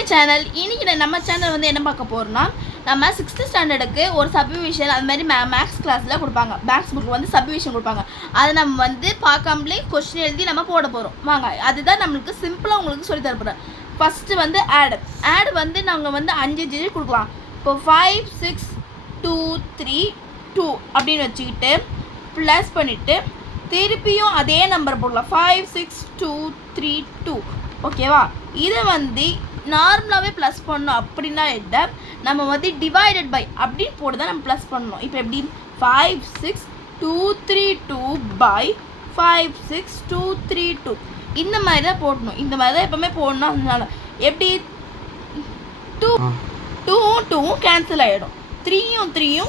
My channel. இன்றைக்கி நம்ம channel வந்து என்ன பார்க்க போகிறோம்னா, நம்ம 6th ஸ்டாண்டர்டுக்கு ஒரு சப்டிவிஷன் அது மாதிரி மேக்ஸ் கிளாஸில் கொடுப்பாங்க. மேக்ஸ் புக் வந்து சப்டிவிஷன் கொடுப்பாங்க. அதை நம்ம வந்து பார்க்காமலே கொஸ்டின் எழுதி நம்ம போட போகிறோம். வாங்க, அதுதான் நம்மளுக்கு சிம்பிளாக உங்களுக்கு சொல்லி தரப்படுறேன். ஃபஸ்ட்டு வந்து ஆட் வந்து நாங்கள் வந்து 5 டிஜிட் கொடுக்கலாம். இப்போ 5 6 2 3 2 அப்படின்னு வச்சுக்கிட்டு ப்ளஸ் பண்ணிவிட்டு திருப்பியும் அதே நம்பர் போடலாம். 5 6 2 3 2 ஓகேவா? இதை வந்து நார்மலாகவே ப்ளஸ் பண்ணணும். அப்படின்னா இல்லை, நம்ம வந்து டிவைடட் பை அப்படின்னு போட்டு தான் நம்ம ப்ளஸ் பண்ணணும். இப்போ எப்படி 5 6 2 3 2 பை 5 6 2 3 2 இந்த மாதிரி தான் போடணும். இந்த மாதிரி தான் எப்போவுமே போடணும். அதனால எப்படி 2 கேன்சல் ஆகிடும், 3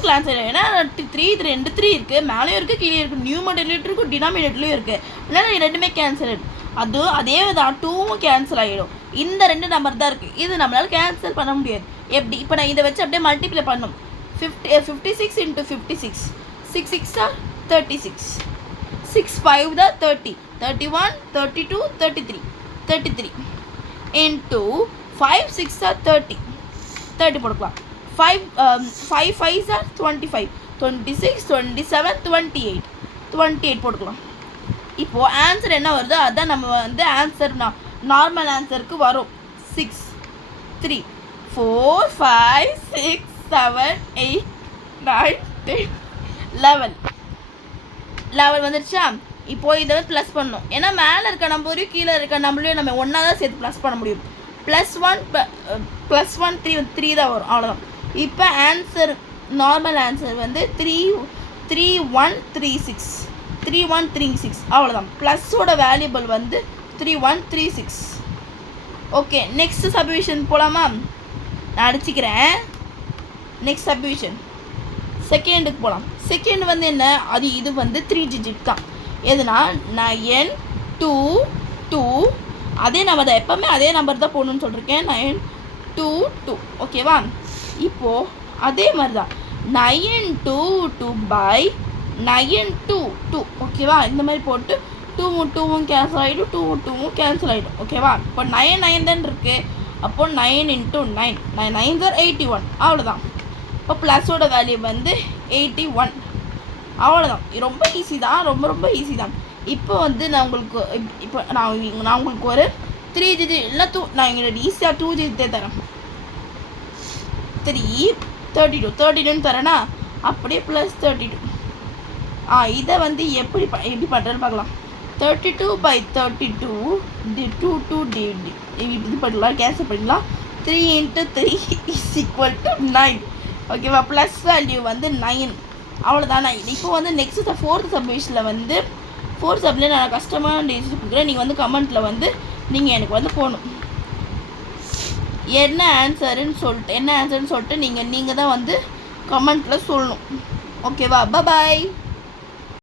கேன்சல் ஆகிடும். ஏன்னா 3 இருக்குது, மேலேயும் இருக்குது, கீழே இருக்குது, நியூமரேட்டர்லையும் இருக்குது, டினாமினேட்டர்லையும் இருக்குது. இல்லைன்னா ரெண்டுமே கேன்சல் ஆகிடும். அதுவும் அதே தான் 2வும் கேன்சல் ஆகிடும். இந்த 2 நம்பர் தான் இருக்குது. இது நம்மளால் கேன்சல் பண்ண முடியாது. எப்படி இப்போ நான் இதை வச்சு அப்படியே மல்டிப்ளை பண்ணணும். 56 × 56 6 6 36 6 5 தான் 30 31 32 33 into 5 6 30 போட்டுக்கலாம். 5 5 25 26 27 28 போட்டுக்கலாம். இப்போது ஆன்சர் என்ன வருதோ அதுதான் நம்ம வந்து ஆன்சர் நார்மல் ஆன்சருக்கு வரும். 6 3 4 5 6 7 8 9 10 11 வந்துருச்சா? இப்போது இதை ப்ளஸ் பண்ணணும். ஏன்னா மேலே இருக்க நம்பரையும் கீழே இருக்க நம்பரையும் நம்ம ஒன்றா தான் சேர்த்து ப்ளஸ் பண்ண முடியும். +1 3 தான் வரும், அவ்வளோதான். இப்போ ஆன்சர் நார்மல் ஆன்சர் வந்து 3136 அவ்வளோதான். ப்ளஸ்ஸோட வேல்யூபிள் வந்து 3136. ஓகே, நெக்ஸ்ட் சப்டிவிஷன் போகலாமா? நான் அடிச்சுக்கிறேன். நெக்ஸ்ட் சப்டிவிஷன் செகண்டுக்கு போகலாம். செகண்ட் வந்து என்ன, இது வந்து 3 டிஜிட் தான். எதுனா 9 2 2 அதே நம்பர் தான், எப்போவுமே அதே நம்பர் தான் போடணும்னு சொல்லியிருக்கேன். 9 2 2 ஓகேவா? இப்போது அதே மாதிரி தான் 9 2 2 பை 9 2 2 ஓகேவா? இந்த மாதிரி போட்டு 2 கேன்சல் ஆகிடும், 2 கேன்சல் ஆகிடும். ஓகேவா? இப்போ 9 9 தான் இருக்குது. அப்போது 9 × 9 9 are 81 அவ்வளோதான். இப்போ ப்ளஸோட வேல்யூ வந்து 81 அவ்வளோதான். ரொம்ப ஈஸி தான், ரொம்ப ஈஸி தான். இப்போ வந்து நான் உங்களுக்கு ஒரு 3 டிஜிட் இல்லை நான் எங்களோட ஈஸியாக 2 டிஜிட்டே தரேன். 3 32 தரேன்னா அப்படியே +32. இதை வந்து எப்படி பண்ணுறேன்னு பார்க்கலாம். 32/32 2 இது பண்ணலாம், கேன்சல் பண்ணிடலாம். 3 × 3 = 9 ஓகேவா? ப்ளஸ் வேல்யூ வந்து 9 அவ்வளோதானே. இப்போ வந்து நெக்ஸ்ட் 4th சப்டிவிஷனில் வந்து 4th சப்டில் நான் கஷ்டமான டிசிஷன் கொடுக்குறேன். நீங்கள் வந்து கமெண்ட்டில் வந்து நீங்கள் எனக்கு வந்து போகணும் என்ன ஆன்சர்னு சொல்லிட்டு நீங்கள் தான் வந்து கமெண்ட்டில் சொல்லணும். ஓகேவா? பாய்.